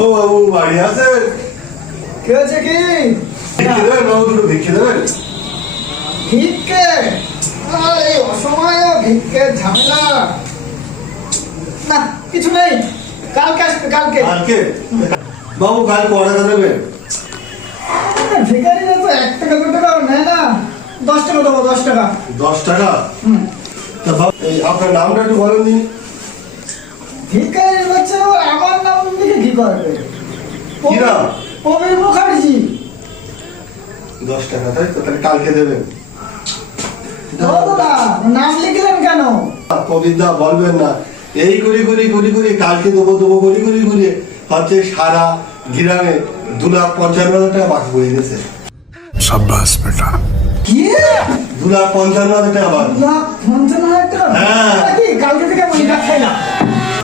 ও বাবু বাড়ি আছেন? কি হয়েছে কি? ভিক্ষে দেবেন বাবু, দুটো ভিক্ষে দেবেন? ভিক্ষে? এই অসময়ে ভিক্ষে ঝামেলা। না কিছু নেই, কালকে আসবে কালকে। কালকে? বাবু কাল ক টাকা দেবেন? ভিখারিরা তো 1 টাকা 2 টাকা নেয় না। 10 টাকা দেবো, 10 টাকা। 10 টাকা? তা বাবু এই আপনার নামটা একটু বলেন দিন। ভিখারির বাচ্চা আবার আমার নাম লিখে কি করবে? কি নাম? প্রবীর মুখার্জি। 10 টাকা, তাই তো? তাহলে কালকে দেবেন। ও দাদা, নাম লিখলেন কেন? কবিতা বলবেন না, এই করি কালকে দেবো করি হচ্ছে সারা গ্রামে 2,55,000 টাকা বাকি পড়ে গেছে। शाबाश बेटा। কি? 2,55,000 টাকা বাকি। 1,55,000 টাকা? হ্যাঁ। কি কালকে থেকে আমি খাই না।